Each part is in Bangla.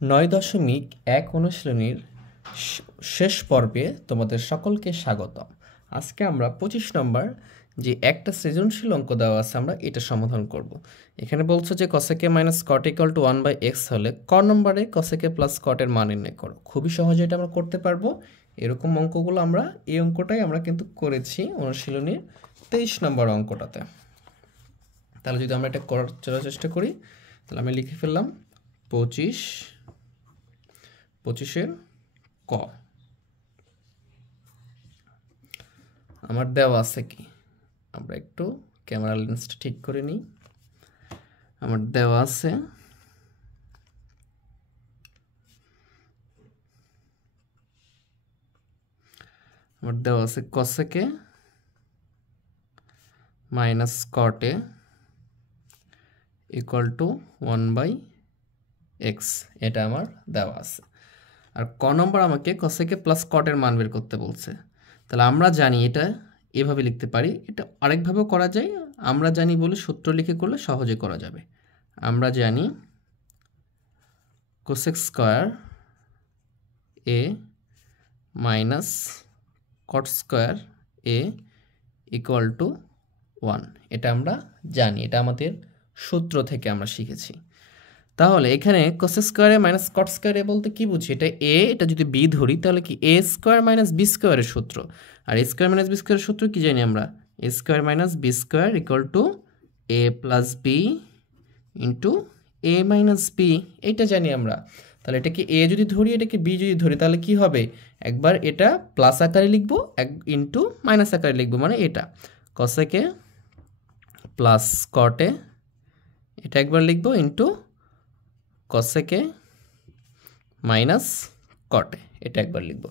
9.1 অনুশীলনীর শেষ পর্বে তোমাদের সকলকে স্বাগতম। আজকে আমরা 25 নম্বর যে একটা সৃজনশীল অঙ্ক দেওয়া আছে আমরা এটা সমাধান করব। এখানে বলছো যে cosec minus cot equal to 1/x হলে ক নম্বরে cosec প্লাস cot এর মান নির্ণয় করো। খুবই সহজে এটা আমরা করতে পারবো। এরকম অঙ্কগুলো আমরা এই অঙ্কটাই আমরা কিন্তু করেছি অনুশীলনীর 23 নম্বর অঙ্কটাতে। তাহলে যদি আমরা এটা করার চেষ্টা করি তাহলে আমি লিখে ফেললাম 25-এর ক। আমার দেওয়া আছে কি, আমরা একটু ক্যামেরা লেন্সটা ঠিক করে নিই। আমার দেওয়া আছে cosec minus cot equal to 1/x, এটা আমার দেওয়া আছে। আর ক নম্বর আমাকে cosec প্লাস cot এর মান বের করতে বলছে। তাহলে আমরা জানি এটা এভাবে লিখতে পারি, এটা আরেকভাবেও করা যায়। আমরা জানি বলে সূত্র লিখে করলে সহজে করা যাবে। আমরা জানি cosec square a minus cot square a equal to 1, এটা আমরা জানি, এটা আমাদের সূত্র থেকে আমরা শিখেছি। তাহলে এখানে cosec square minus cot square বলতে কি বুঝি, এটা a, এটা যদি b ধরি তাহলে কি a স্কয়ার মাইনাস b স্কয়ারের সূত্র। আর a স্কয়ার মাইনাস b স্কয়ারের সূত্র কি জানি আমরা, a square minus b square equal to a plus b into a minus b, এইটা জানি আমরা। তাহলে এটাকে a যদি ধরি, এটাকে b যদি ধরি, তাহলে কি হবে, একবার এটা প্লাস আকারে লিখবো, ইন্টু মাইনাস আকারে লিখবো, মানে এটা cosec প্লাস cot এটা একবার লিখবো ইন্টু cosec মাইনাস cot এটা একবার লিখবো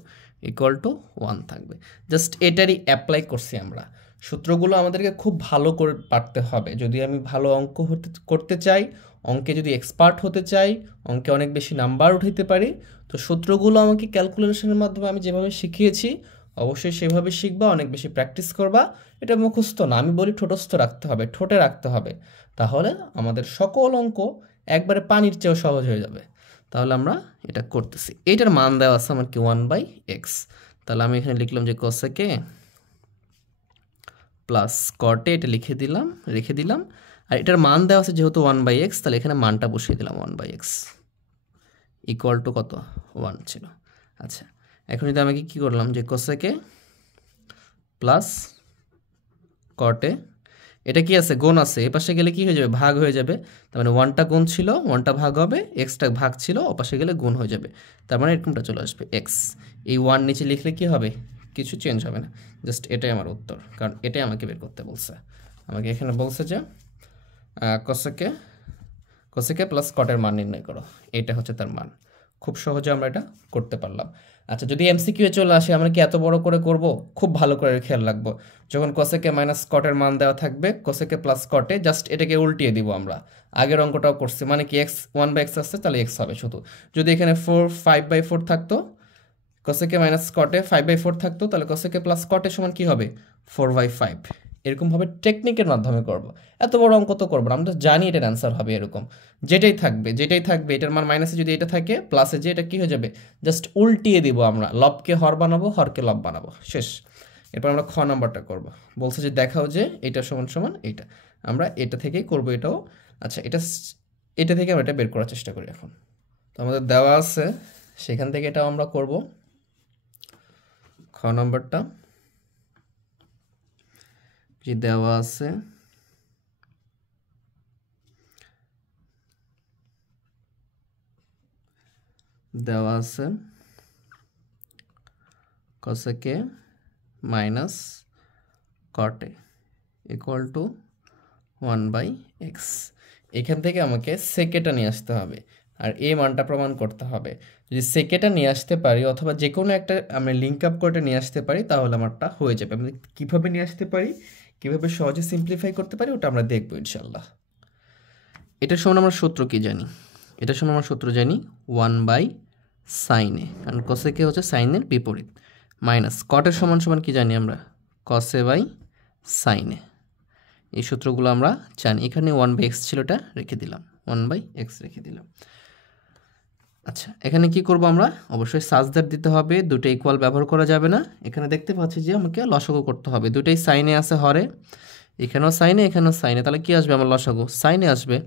ইকুয়াল টু 1 থাকবে। জাস্ট এটারই অ্যাপ্লাই করছি আমরা। সূত্রগুলো আমাদেরকে খুব ভালো করে পারতে হবে। যদি আমি ভালো অঙ্ক করতে চাই, অঙ্কে যদি এক্সপার্ট হতে চাই, অঙ্কে অনেক বেশি নাম্বার উঠাইতে পারি, তো সূত্রগুলো আমাকে ক্যালকুলেশনের মাধ্যমে আমি যেভাবে শিখিয়েছি অবশ্যই সেভাবে শিখবা, অনেক বেশি প্র্যাকটিস করবা। এটা মুখস্থ না, আমি বলি ঠোঁটস্থ রাখতে হবে, ঠোঁটে রাখতে হবে। তাহলে আমাদের সকল অঙ্ক একবারে পানির চেয়েও সহজ হয়ে যাবে। তাহলে আমরা এটা করতেছি। এটার মান দেওয়া আছে আমার কি 1/x। তাহলে আমি এখানে লিখলাম যে cosec প্লাস cot এটা রেখে দিলাম। আর এটার মান দেওয়া আছে যেহেতু 1/x, তাহলে এখানে মানটা বসিয়ে দিলাম 1/x ইকুয়াল টু কত, 1 ছিল। আচ্ছা, এখন যদি আমি কি করলাম যে cosec প্লাস cot এটা কি আছে, গুণ আছে, এ পাশে গেলে কি হয়ে যাবে, ভাগ হয়ে যাবে। তার মানে 1টা গুণ ছিল, 1টা ভাগ হবে, xটা ভাগ ছিল, ওপাশে গেলে গুণ হয়ে যাবে। তার মানে এরকমটা চলে আসবে x। এই 1 নিচে লিখলে কি হবে, কিছু চেঞ্জ হবে না, জাস্ট এটাই আমার উত্তর, কারণ এটাই আমাকে বের করতে বলছে। আমাকে এখানে বলছে যে cosec প্লাস cot এর মান নির্ণয় করো, এটা হচ্ছে তার মান। খুব সহজে আমরা এটা করতে পারলাম। আচ্ছা, যদি এমসিকিউ এ চলে আসে আমরা কি এত বড় করে করব? খুব ভালো করে খেয়াল রাখবো। যখন cosec মাইনাস cot এর মান দেওয়া থাকবে, cosec প্লাস cot জাস্ট এটাকে উল্টিয়ে দিব আমরা। আগের অঙ্কটাও করছি, মানে কি x 1/x আসছে, তাহলে x হবে শুধু। যদি এখানে 5/4 থাকতো, cosec মাইনাস cot 5/4 থাকতো, তাহলে cosec প্লাস cot সমান কি হবে, 4/5। এরকমভাবে টেকনিকের মাধ্যমে করব। এত বড় অঙ্ক তো করবো না, আমরা জানি এটার অ্যান্সার হবে এরকম। যেটাই থাকবে এটার মান মাইনাসে যদি এটা থাকে, প্লাসে যে এটা কি হয়ে যাবে, জাস্ট উল্টিয়ে দিব আমরা। লবকে হর বানাবো, হরকে লব বানাবো, শেষ। এরপর আমরা খ নাম্বারটা করব। বলছে যে দেখাও যে এটা সমান সমান এইটা। আমরা এটা থেকেই করব এটাও। আচ্ছা, এটা থেকে আমরা এটা বের করার চেষ্টা করি এখন। তো আমাদের দেওয়া আছে, সেখান থেকে এটাও আমরা করব। খ নাম্বারটা কি দেওয়া আছে, cosec minus cot equal to 1/x। এখান থেকে আমাকে সেকেটা নিয়ে আসতে হবে, আর এই মানটা প্রমাণ করতে হবে। যদি সেকেটা নিয়ে আসতে পারি, অথবা যে কোনো একটা আমরা লিঙ্ক আপ করে নিয়ে আসতে পারি, তাহলে আমারটা হয়ে যাবে। আমি কীভাবে নিয়ে আসতে পারি, কীভাবে সহজে সিম্পলিফাই করতে পারি, ওটা আমরা দেখবো ইনশাল্লাহ। এটার সমান আমরা সূত্র কি জানি, 1/sin, কারণ cosec হচ্ছে সাইনের বিপরীত, মাইনাস cot সমান সমান কি জানি আমরা, cos sin। এই সূত্রগুলো আমরা জানি। এখানে 1/x ছিল, এটা রেখে দিলাম, 1/x রেখে দিলাম। আচ্ছা, এখানে কি করব আমরা? অবশ্যই সাজদার দিতে হবে, দুটো ইকুয়াল ব্যবহার করা যাবে না। এখানে দেখতে পাচ্ছি যে আমাকে লসাগু করতে হবে, দুটোই সাইনে আছে হরে, এখানেও সাইনে এখানেও সাইনে, তাহলে কি আসবে আমার লসাগু? সাইনে আসবে।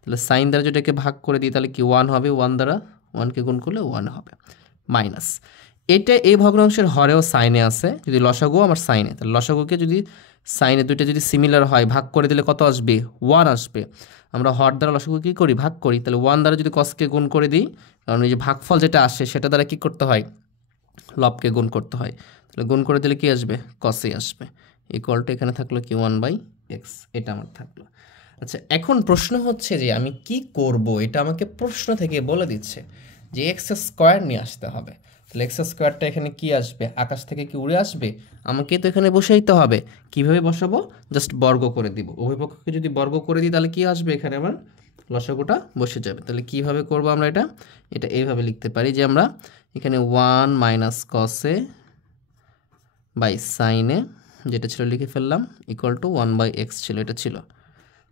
তাহলে সাইন দ্বারা যেটাকে ভাগ করে দিই তাহলে কি 1 হবে, 1 দ্বারা 1কে গুণ করলে 1 হবে, মাইনাস এটা এই ভগ্নাংশের হরেও সাইনে আছে, যদি লসাগু আমার সাইনে, তাহলে লসাগুকে যদি সাইনে দুইটা যদি সিমিলার হয় ভাগ করে দিলে কত আসবে? 1 আসবে। আমরা হর দ্বারা লসাগু কী করি? ভাগ করি। তাহলে 1 দ্বারা যদি কসকে গুণ করে দিই, কারণ এই যে ভাগফল যেটা আসে সেটা দ্বারা কি করতে হয়? লবকে গুণ করতে হয়। তাহলে গুণ করে দিলে কি আসবে? কসে আসবে। ইকুয়াল টু এখানে থাকলো কি 1/x, এটা আমার থাকলো। আচ্ছা, এখন প্রশ্ন হচ্ছে যে আমি কি করব? এটা আমাকে প্রশ্ন থেকে বলে দিচ্ছে যে এক্স স্কোয়ার নিয়ে আসতে হবে। তাহলে এক্স স্কোয়ারটা এখানে কি আসবে? আকাশ থেকে কি উড়ে আসবে? আমাকে তো এখানে বসাইতে হবে। কিভাবে বসাবো? জাস্ট বর্গ করে দিব। উভয় পক্ষকে যদি বর্গ করে দিই তাহলে কি আসবে? এখানে আমার লসাগুটা বসে যাবে। তাহলে কিভাবে করব আমরা এটা? এটা এইভাবে লিখতে পারি যে আমরা এখানে 1 মাইনাস কসে বাই সাইনে যেটা ছিল লিখে ফেললাম, ইকুয়াল টু 1/x ছিল, এটা ছিল।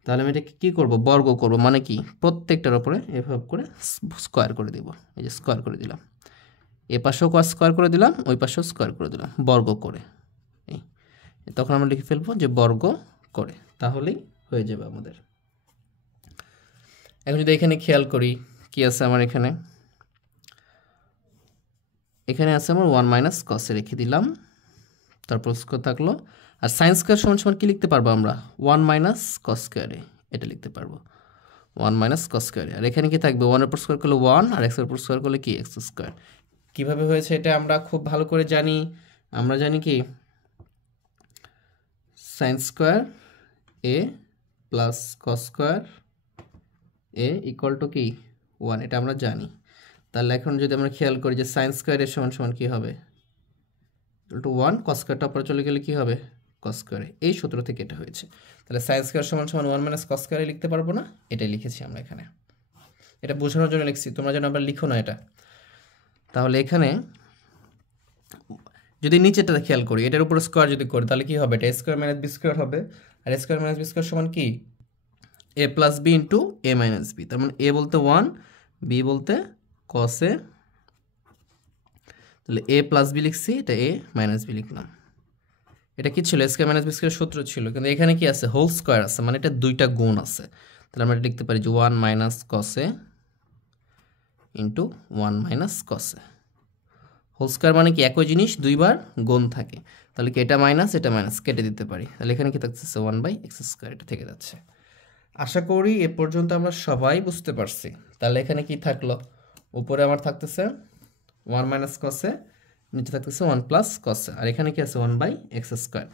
তাহলে আমি এটাকে কী করবো? বর্গ করব, মানে কি প্রত্যেকটার উপরে এভাবে করে স্কোয়ার করে দিব। এই যে স্কোয়ার করে দিলাম, এ পাশেও স্কোয়ার করে দিলাম, ওই পাশেও স্কোয়ার করে দিলাম, বর্গ করে। এই তখন আমরা লিখে ফেলবো যে বর্গ করে, তাহলেই হয়ে যাবে আমাদের। এখন যদি এখানে খেয়াল করি কি আছে আমার এখানে, এখানে আছে আমার 1 মাইনাস কসে রেখে দিলাম, তারপর স্কোয়ার থাকলো। আর সাইন স্কোয়ার সমান সমান কি লিখতে পারবো আমরা? 1 মাইনাস কস স্কোয়ারে, এটা লিখতে পারবো 1 মাইনাস কস স্কোয়ারে। আর এখানে কি থাকবে? 1 এর উপর স্কোয়ার করলে 1, আর এক্স এর উপর স্কোয়ার করলে কি? X square. কীভাবে হয়েছে এটা আমরা খুব ভালো করে জানি। আমরা জানি কি sine square A plus cos square A equal to কি 1, এটা আমরা জানি। তাহলে এখন যদি আমরা খেয়াল করি যে সাইন স্কোয়ারের সমান সমান কী হবে? ইকুয়াল টু 1, কস স্কোয়ারটা পরে চলে গেলে কী হবে? কস স্কোয়ারে। এই সূত্র থেকে এটা হয়েছে। তাহলে সাইন স্কোয়ার সমান সমান 1 মাইনাস কস স্কোয়ারে লিখতে পারবো না? এটাই লিখেছি আমরা এখানে, এটা বোঝানোর জন্য লিখছি, তোমরা যেন আবার লিখো না এটা। তাহলে এখানে যদি নিচেটা খেয়াল করি, এটার উপর স্কোয়ার যদি করি তাহলে কি হবে? এটা এ স্কোয়ার মাইনাস বি স্কোয়ার হবে। আর এ স্কোয়ার মাইনাস বি স্কোয়ার সমান কি? A plus B into A minus B. তার মানে এ বলতে 1, বি বলতে কস এ, তাহলে এ প্লাস বি লিখছি, এটা এ মাইনাস বি লিখলাম। এটা কি ছিল? এ স্কোয়ার মাইনাস বি স্কোয়ার সূত্র ছিল, কিন্তু এখানে কি আছে? হোল স্কোয়ার আছে, মানে এটা দুইটা গুণ আছে। তাহলে আমরা লিখতে পারি যে 1 মাইনাস কস এ ইন্টু 1 মাইনাস কস এ। হোল স্কোয়ার মানে কি একই জিনিস দুইবার গুণ থাকে। তাহলে কি এটা মাইনাস এটা মাইনাস কেটে দিতে পারি, তাহলে এখানে কি থাকতেছে? 1/x স্কোয়ার, এটা থেকে যাচ্ছে। আশা করি এ পর্যন্ত আমরা সবাই বুঝতে পারছি। তাহলে এখানে কি থাকলো? উপরে আমার থাকতেছে 1 মাইনাস কসে, নিচে থাকতেছে 1 প্লাস কসে, আর এখানে কি আছে? 1/x square.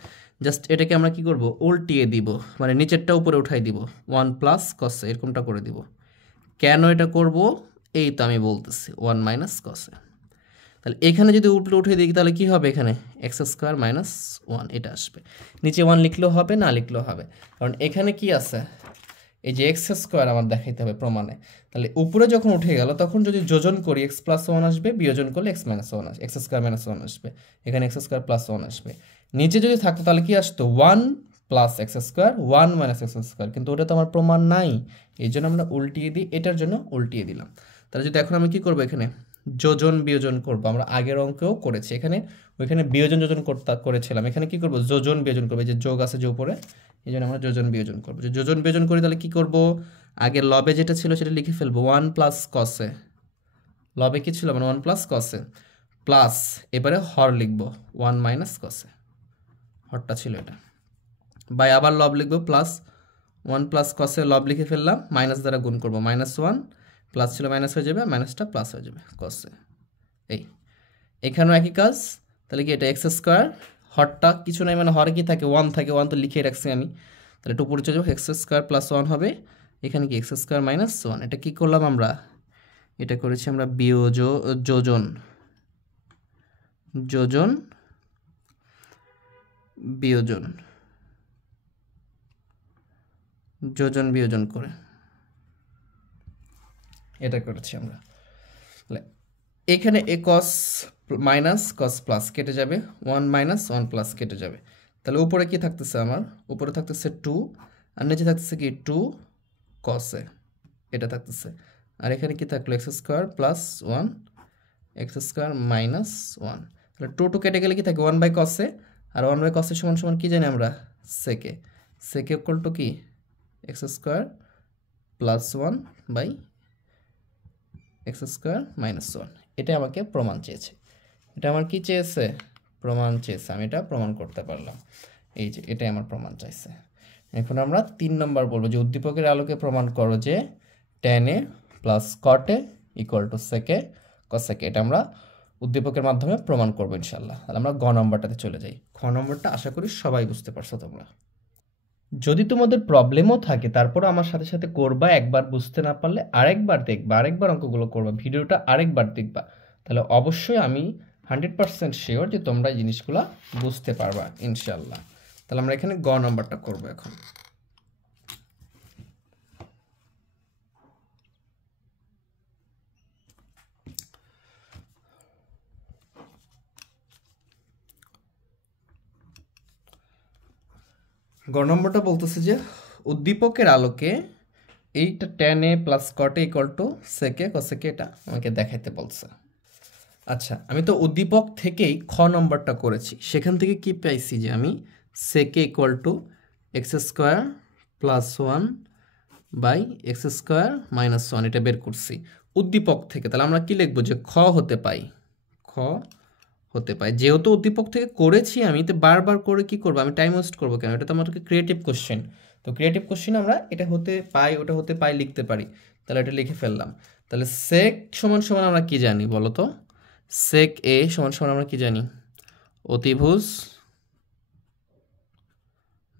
জাস্ট এটাকে আমরা কি করব? উল্টিয়ে দিব, মানে নিচেরটা উপরে উঠাই দিব, 1 প্লাস কসে এরকমটা করে দিব। কেন এটা করব? এই তো আমি বলতেছি 1 মাইনাস কসে। তাহলে এখানে যদি উঠে দিই তাহলে কি হবে? এখানে এক্স স্কোয়ার মাইনাস 1 এটা আসবে। নিচে 1 লিখলেও হবে, না লিখলেও হবে, কারণ এখানে কি আছে? এই যে এক্স স্কোয়ার আমার দেখাইতে হবে প্রমাণে। তাহলে উপরে যখন উঠে গেল তখন যদি যোজন করি এক্স প্লাস 1 আসবে, বিয়োজন করলে এক্স মাইনাস 1 আসবে, এক্স স্কোয়ার মাইনাস 1 আসবে, এখানে এক্স স্কোয়ার প্লাস 1 আসবে। নিচে যদি থাকতো তাহলে কি আসতো? 1 plus x square, 1 minus x square, কিন্তু ওটা তো আমার প্রমাণ নাই, এই জন্য আমরা উল্টিয়ে দিই, এটার জন্য উল্টিয়ে দিলাম। তাহলে যদি এখন আমি কি করবো? এখানে যোজন বিয়োজন করব, আমরা আগের অঙ্কেও করেছি, এখানে ওইখানে বিয়োজন যোজন করেছিলাম, এখানে কি করব? যোজন বিয়োজন করবো, যে যোগ আছে যে উপরে, এই জন্য আমরা যোজন বিয়োজন করবো। যে যোজন বিয়োজন করি তাহলে কি করব? আগের লবে যেটা ছিল সেটা লিখে ফেলবো, 1 প্লাস কসে, লবে কি ছিল? মানে 1 প্লাস কসে, প্লাস এবারে হর লিখবো 1 মাইনাস কসে, হরটা ছিল এটা, বাই আবার লব লিখবো প্লাস 1 প্লাস কসে, লব লিখে ফেললাম, মাইনাস দ্বারা গুণ করবো, -1 প্লাস ছিল মাইনাস হয়ে যাবে, মাইনাসটা প্লাস হয়ে যাবে কসে। এই এখানেও একই কাজ। তাহলে কি এটা এক্স স্কোয়ার, হরটা কিছু নাই, মানে হরে কি থাকে? 1 থাকে, 1 তো লিখে রাখছি আমি, তাহলে একটু উপরে চলে যাবো, এক্স স্কোয়ার প্লাস 1 হবে, এখানে কি এক্স স্কোয়ার মাইনাস 1। এটা কি করলাম আমরা? এটা করেছি আমরা যোজন যোজন বিয়োজন, যোজন বিয়োজন করে এটা করেছি আমরা। এখানে এ কস মাইনাস কস প্লাস কেটে যাবে, 1 মাইনাস 1 প্লাস কেটে যাবে। তাহলে উপরে কি থাকতেছে আমার? উপরে থাকতেছে 2, আর নিচে থাকতেছে কি 2 কসে, এটা থাকতেছে। আর এখানে কি থাকলো x square plus 1 x square minus 1। তাহলে 2 কেটে গেলে কি থাকে 1/cos এ, আর 1/cos এর সমান সমান কি জানি আমরা সেকে। সেকে ইকুয়াল টু কি x square plus 1 x square minus 1। এটা আমাকে প্রমাণ চেয়েছে, এটা আমার কি চেয়েছে প্রমাণ চেয়েছে, আমি এটা প্রমাণ করতে পারলাম। এই যে এটাই আমার প্রমাণ চাইছে। এখন আমরা 3 নম্বর বলবো যে উদ্দীপকের আলোকে প্রমাণ করো যে tan a plus cot a equal to sec a cos sec a। এটা আমরা উদ্দীপকের মাধ্যমে প্রমাণ করবো ইনশাল্লাহ। তাহলে আমরা গ নম্বরটাতে চলে যাই। খ নম্বরটা আশা করি সবাই বুঝতে পারছো তোমরা। যদি তোমাদের প্রবলেমও থাকে তারপর আমার সাথে সাথে করবা, একবার বুঝতে না পারলে আরেকবার দেখবা, আরেকবার অঙ্কগুলো করবা, ভিডিওটা আরেকবার দেখবা, তাহলে অবশ্যই আমি 100% শিওর যে তোমরা এই জিনিসগুলো বুঝতে পারবা ইনশাল্লাহ। তাহলে আমরা এখানে গ নম্বরটা করব এখন। গ নম্বরটা বলতেছে যে উদ্দীপকের আলোকে এইটা tan a plus cot a equal to sec a cos a এটা আমাকে দেখাইতে বলছে। আচ্ছা, আমি তো উদ্দীপক থেকেই খ নম্বরটা করেছি, সেখান থেকে কি পাইছি যে আমি sec a equal to x square plus 1/x square minus 1 এটা বের করছি উদ্দীপক থেকে। তাহলে আমরা কি লিখবো যে খ হতে পাই, খ হতে পাই। যেহেতু উদ্দীপক থেকে করেছি আমি, তো বারবার করে কি করবো, আমি টাইম ওয়েস্ট করবো কেন? এটা তো আমাদেরকে ক্রিয়েটিভ কোশ্চেন, তো ক্রিয়েটিভ কোশ্চেন আমরা এটা হতে পাই ওটা হতে পাই লিখতে পারি। তাহলে এটা লিখে ফেললাম। তাহলে সেক সমান সমান আমরা কি জানি বলো তো? সেক এ সমান সমান আমরা কি জানি? অতিভুজ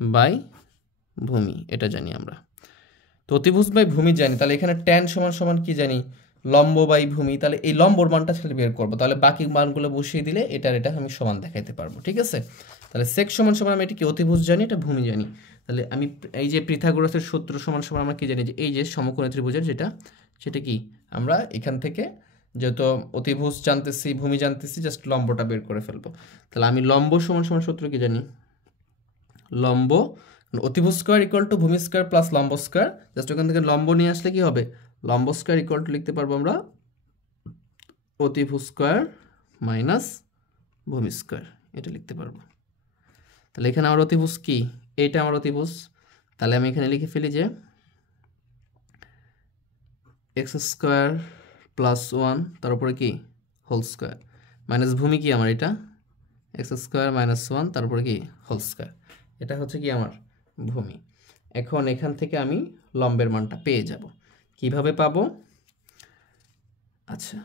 বাই ভূমি, এটা জানি আমরা। তো অতিভুজ বাই ভূমি জানি, তাহলে এখানে ট্যান সমান সমান কি জানি? লম্ব বাই ভূমি। তাহলে এই লম্বর মানটা ছেলে বের করবো, তাহলে বাকি মানগুলো বসিয়ে দিলে এটা আমি সমান দেখাইতে পারবো। ঠিক আছে, তাহলে সেক সমান সমান আমি এটা কি অতিভুজ জানি, এটা ভূমি জানি। তাহলে আমি এই যে পিথাগোরাসের সূত্র সমান সমান আমরা কি জানি যে এই যে সমকোণী ত্রিভুজের যেটা, সেটা কি আমরা এখান থেকে যেহেতু অতিভুজ জানতেছি ভূমি জানতেছি, জাস্ট লম্বটা বের করে ফেলবো। তাহলে আমি লম্ব সমান সমান সূত্র কি জানি? লম্ব অতিভুজ স্কোয়ার ইকুয়াল টু ভূমি স্কোয়ার প্লাস লম্ব স্কোয়ার। জাস্ট ওখান থেকে লম্ব নিয়ে আসলে কি হবে? লম্ব স্কোয়ার ইকুয়াল টু লিখতে পারবো আমরা অতিভুজ স্কোয়ার মাইনাস ভূমি স্কোয়ার, এটা লিখতে পারবো। তাহলে এখানে আমার অতিভুজ কি? এইটা আমার অতিভুজ। তাহলে আমি এখানে লিখে ফেলি যে এক্স স্কোয়ার প্লাস 1 তার উপরে কি হোল স্কোয়ার মাইনাস ভূমি কি আমার এটা এক্স স্কোয়ার মাইনাস 1 তার উপরে কি হোল স্কোয়ার, এটা হচ্ছে কি আমার ভূমি। এখন এখান থেকে আমি লম্বের মানটা পেয়ে যাব। কিভাবে পাবো? আচ্ছা,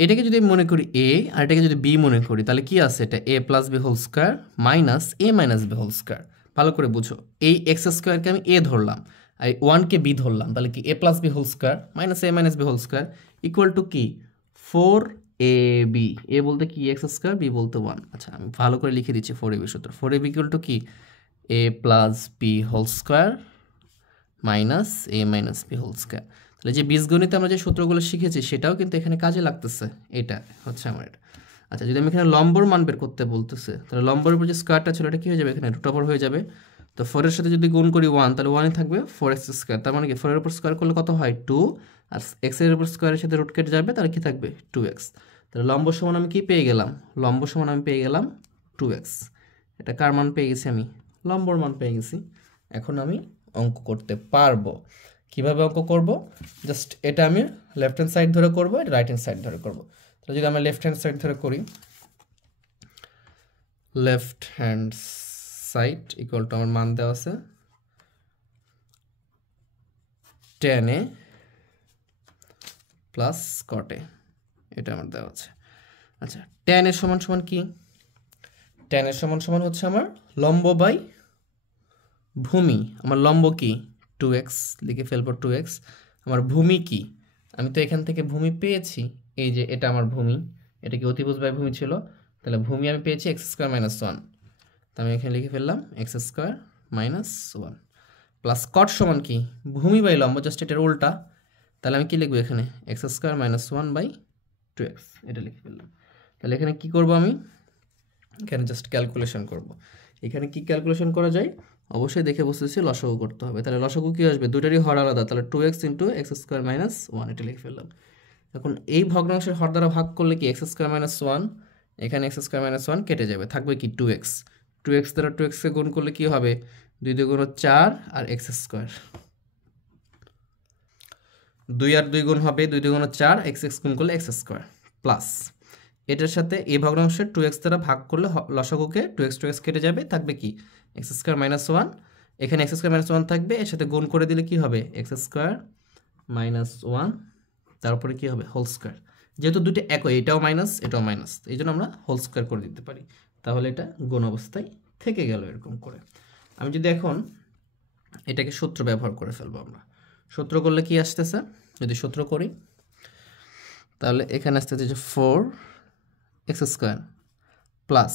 এটাকে যদি মনে করি এ আর এটাকে যদি বি মনে করি, তাহলে কি আছে? এটা A plus B whole square minus A minus B whole square. ভালো করে বুঝো, এই এক্স স্কোয়ারকে আমি এ ধরলাম আর 1কে বি ধরলাম, তাহলে কি A plus B whole square minus A minus B whole square equal to কি 4ab। এ বলতে কি এক্স স্কোয়ার, বি বলতে 1। আচ্ছা, আমি ভালো করে লিখে দিচ্ছি 4ab সূত্র। 4ab ইকুয়াল টু কি A plus B whole square minus A minus B whole square. তাহলে যে বীজগণিতে আমরা যে সূত্রগুলো শিখেছি সেটাও কিন্তু এখানে কাজে লাগতেছে। এটা হচ্ছে আমার এটা। আচ্ছা, যদি আমি এখানে লম্বর মান বের করতে বলতেছে, তাহলে লম্বর উপর যে স্কোয়ারটা ছিল এটা কি হয়ে যাবে? এখানে রুট ওভার হয়ে যাবে। তো 4 এর সাথে যদি গুণ করি 1, তাহলে 1ই থাকবে 4x স্কোয়ার। তার মানে কি 4 এর উপর স্কোয়ার করলে কত হয় 2, আর x এর উপর স্কোয়ারের সাথে রুট কেটে যাবে, তাহলে কি থাকবে 2x। তাহলে লম্ব সমান আমি কি পেয়ে গেলাম? লম্ব সমান আমি পেয়ে গেলাম 2x। এটা কার মান পেয়ে গেছি? আমি লম্বর মান পেয়ে গেছি। এখন আমি অঙ্ক করতে পারবো। কিভাবে অঙ্ক করব? জাস্ট এটা আমি লেফট হ্যান্ড সাইড ধরে করব, এটা রাইট হ্যান্ড সাইড ধরে করব। তাহলে যদি আমরা লেফট হ্যান্ড সাইড ধরে করি, left hand side equal to আমার মান দেওয়া আছে tan a plus cot a, এটা আমার দেওয়া আছে। আচ্ছা, tan এর সমান সমান কি? tan এর সমান সমান হচ্ছে আমার লম্ব বাই ভূমি। আমার লম্ব কি 2x, লিখে ফেলবো 2x। আমার ভূমি কি? আমি তো এখান থেকে ভূমি পেয়েছি, এই যে এটা আমার ভূমি, এটা কি অতিভুজ বাই ভূমি ছিল, তাহলে ভূমি আমি পেয়েছি এক্স স্কোয়ার মাইনাস 1। তো আমি এখানে লিখে ফেললাম x square minus 1 plus cot সমান কি ভূমি বাই লম্ব, জাস্ট এটার উল্টা। তাহলে আমি কি লিখবো এখানে এক্স স্কোয়ার মাইনাস 1/2x, এটা লিখে ফেললাম। তাহলে এখানে কি করব? আমি এখানে জাস্ট ক্যালকুলেশন করব। এখানে কি ক্যালকুলেশন করা যায়? অবশ্যই দেখে বুঝতেছি লসাগু করতে হবে। তাহলে লসাগু কী আসবে, দুটারই হর আলাদা, তাহলে 2x into x square minus 1 এটা লিখে ফেললাম। এখন এই ভগ্নাংশের হর দ্বারা ভাগ করলে কি এক্স স্কোয়ার মাইনাস 1, এখানে এক্স স্কোয়ার মাইনাস 1 কেটে যাবে, থাকবে কি 2x। 2x দ্বারা 2xকে গুণ করলে কি হবে, 2 2 গুণ 4 আর এক্স স্কোয়ার, 2 আর 2 গুণ হবে 2 2 গুণ 4, এক্স গুণ করলে এক্স স্কোয়ার প্লাস এটার সাথে এই ভগ্নাংশের 2x দ্বারা ভাগ করলে লসাগুকে 2x কেটে যাবে, থাকবে কি এক্স স্কোয়ার মাইনাস 1, এখানে এক্স স্কোয়ার মাইনাস 1 থাকবে, এর সাথে গুণ করে দিলে কি হবে এক্স স্কোয়ার মাইনাস 1, তারপরে কি হবে হোল স্কোয়ার। যেহেতু দুটো একই, এটাও মাইনাস এটাও মাইনাস, এই জন্য আমরা হোল স্কোয়ার করে দিতে পারি, তাহলে এটা গুণ অবস্থায় থেকে গেল এরকম করে। আমি যদি এখন এটাকে সূত্র ব্যবহার করে ফেলবো, আমরা সূত্র করলে কি আসতেছে, যদি সূত্র করি তাহলে এখানে আসতেছে যে 4x স্কোয়ার প্লাস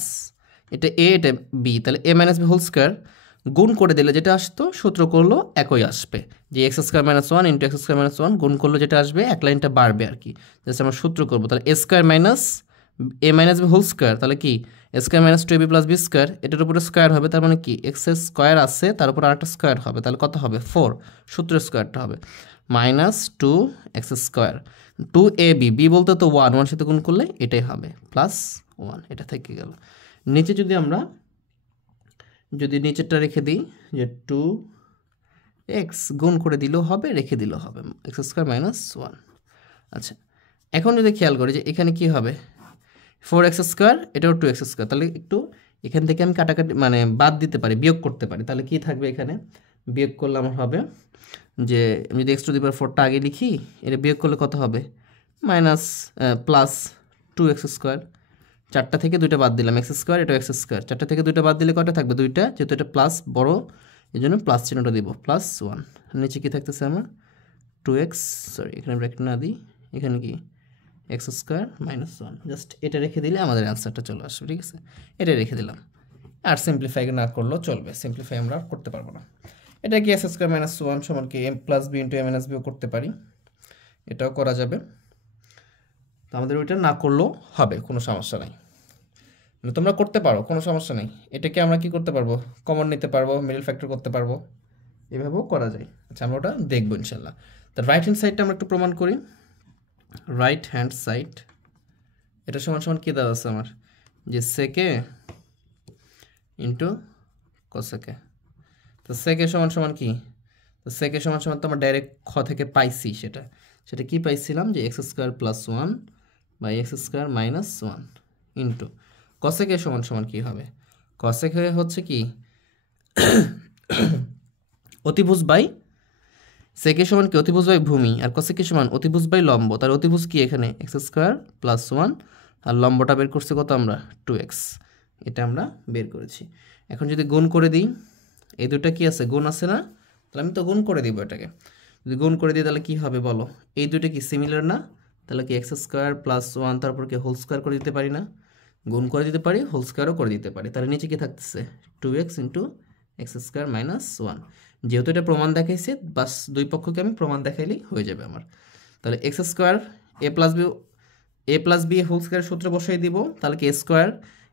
এটা a এটা b, তাহলে a minus B whole square গুণ করে দিলে যেটা আসতো সূত্র করলো একই আসবে, যে X square minus 1 into x square minus 1 গুণ করলো যেটা আসবে এক লাইনটা বাড়বে আর কি, জাস্ট আমরা সূত্র করবো। তাহলে A square minus A minus B whole square, তাহলে কি A square minus 2ab plus B square, এটার উপরে স্কোয়ার হবে, তার মানে কি এক্স স্কোয়ার আছে তার উপর আরেকটা স্কোয়ার হবে, তাহলে কত হবে 4, সূত্রের স্কোয়ারটা হবে minus 2x square, 2ab, B বলতে তো 1 1 সাথে গুণ করলে এটাই হবে প্লাস 1, এটা থেকে গেল। নিচে যদি আমরা নিচেরটা রেখে দিই যে 2x গুণ করে দিলেও হবে, রেখে দিলেও হবে, এক্স স্কোয়ার মাইনাস 1। আচ্ছা, এখন যদি খেয়াল করি যে এখানে কি হবে 4x স্কোয়ার, এটাও 2x স্কোয়ার, তাহলে একটু এখান থেকে আমি কাটাকাটি মানে বাদ দিতে পারি, বিয়োগ করতে পারি, তাহলে কি থাকবে এখানে, বিয়োগ করলে আমার হবে যে আমি যদি x টু দি পাওয়ার 4টা আগে লিখি, এটা বিয়োগ করলে কত হবে মাইনাস প্লাস 2x স্কোয়ার, 4টা থেকে 2টা বাদ দিলাম এক্স স্কোয়ার, এটা এক্স স্কোয়ার, 4টা থেকে 2টা বাদ দিলে কটা থাকবে 2টা, যেহেতু এটা প্লাস বড় এই জন্য প্লাস চিহ্নটা দিব, প্লাস 1, নিচে কি থাকতেছে আমার 2x, সরি এখানে ব্র্যাকেট না দিই, এখানে কি এক্স স্কোয়ার মাইনাস 1, জাস্ট এটা রেখে দিলে আমাদের অ্যান্সারটা চলে আসবে, ঠিক আছে, এটা রেখে দিলাম। আর সিম্পলিফাই না করলেও চলবে, সিম্পলিফাই আমরা আর করতে পারবো না। এটা কি এক্স স্কোয়ার মাইনাস 1 সমান কি এম প্লাস বি ইন্টু এ মাইনাস বিও করতে পারি, এটাও করা যাবে, তো আমাদের ওইটা না করলেও হবে, কোনো সমস্যা নাই, তোমরা করতে পারো, কোনো সমস্যা নেই। এটাকে আমরা কি করতে পারবো, কমন নিতে পারবো, মিডল ফ্যাক্টর করতে পারবো, এভাবেও করা যায়। আচ্ছা, আমরা ওটা দেখবো ইনশাল্লাহ। তো রাইট হ্যান্ড সাইডটা আমরা একটু প্রমাণ করি। রাইট হ্যান্ড সাইড এটা সমান সমান কী দেওয়া আছে আমার, যে সেকে ইন্টু কসেকে, তো সেকে সমান সমান কি, তো সেকে সমান সমান তো আমরা ডাইরেক্ট খ থেকে পাইছি, সেটা কি পাইছিলাম যে X square plus 1 by X square minus 1 into কসেকে সমান সমান কী হবে, কসেকে হচ্ছে কি অতিভুজ বাই সেকে সমান কি অতিভুজ বাই ভূমি, আর কসেকে সমান অতিভুজ বাই লম্ব, তার অতিভুজ কি এখানে এক্স স্কোয়ার প্লাস 1 আর লম্বটা বের করছি কত আমরা 2x, এটা আমরা বের করেছি। এখন যদি গুণ করে দিই, এই দুটা কি আছে গুণ আছে না, তাহলে আমি তো গুণ করে দিব এটাকে, যদি গুণ করে দিই তাহলে কি হবে বলো, এই দুটো কি সিমিলার না, তাহলে কি এক্স স্কোয়ার প্লাস 1 তারপর কি হোল স্কোয়ার করে দিতে পারি না, গুণ করে দিতে পারি, হোল স্কোয়ারও করে দিতে পারি, তাহলে নিচে কি থাকতেছে 2x into x square minus 1, যেহেতু এটা প্রমাণ দেখাইছে বাস দুই পক্ষকে আমি প্রমাণ দেখাইলেই হয়ে যাবে আমার। তাহলে এক্স স্কোয়ার এ প্লাস বি হোল স্কোয়ার সূত্র বসাই দিব, তাহলে কি এ স্কোয়ার,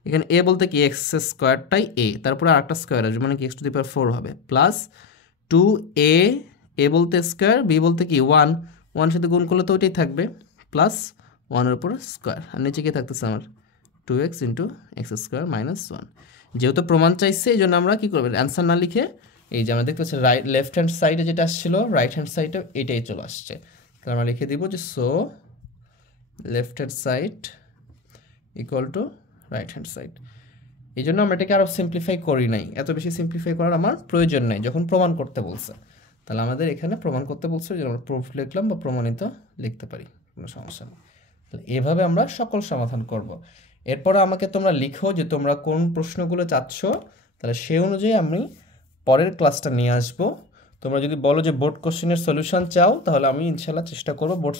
এখানে এ বলতে কি এক্স স্কোয়ারটাই এ, তারপরে আরেকটা স্কোয়ার আসবে মানে কি এক্স টু দি পাওয়ার 4 হবে, প্লাস 2a, এ বলতে স্কোয়ার, বি বলতে কি 1 সাথে গুণ করলে তো ওইটাই থাকবে, প্লাস 1 এর উপর স্কোয়ার, আর নিচে কি থাকতেছে আমার 2x into x square minus 1। যেহেতু প্রমাণ চাইছে এই জন্য আমরা কী করবো, অ্যান্সার না লিখে এই যে আমরা দেখতে পাচ্ছি লেফট হ্যান্ড সাইডে যেটা আসছিল রাইট হ্যান্ড সাইডে এটাই চলে আসছে, তাহলে আমরা লিখে দিব যে so left hand side equal to right hand side. এই জন্য আমরা এটাকে আরও সিম্পলিফাই করি নাই, এত বেশি সিম্পলিফাই করার আমার প্রয়োজন নাই, যখন প্রমাণ করতে বলছে তাহলে আমাদের এখানে প্রমাণ করতে বলছে যে আমরা প্রুফ লিখলাম বা প্রমাণিত লিখতে পারি, কোনো সমস্যা নেই। তাহলে এভাবে আমরা সকল সমাধান করব। এরপরে আমাকে তোমরা লিখো যে তোমরা কোন প্রশ্নগুলো চাচ্ছ, তাহলে সেই অনুযায়ী আমি পরের ক্লাসটা নিয়ে আসব। তোমরা যদি বলো যে বোর্ড কোশ্চেনের সলিউশন চাও, তাহলে আমি ইনশাল্লাহ চেষ্টা করব বোর্ড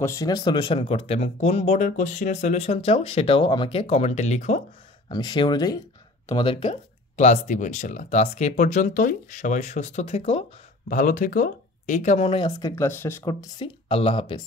কোশ্চেনের সলিউশন করতে, এবং কোন বোর্ডের কোশ্চেনের সলিউশন চাও সেটাও আমাকে কমেন্টে লিখো, আমি সেই অনুযায়ী তোমাদেরকে ক্লাস দিব ইনশাল্লাহ। তো আজকে এই পর্যন্তই, সবাই সুস্থ থেকো, ভালো থেকো, এই কামনায় আজকে ক্লাস শেষ করতেছি। আল্লাহ হাফেজ।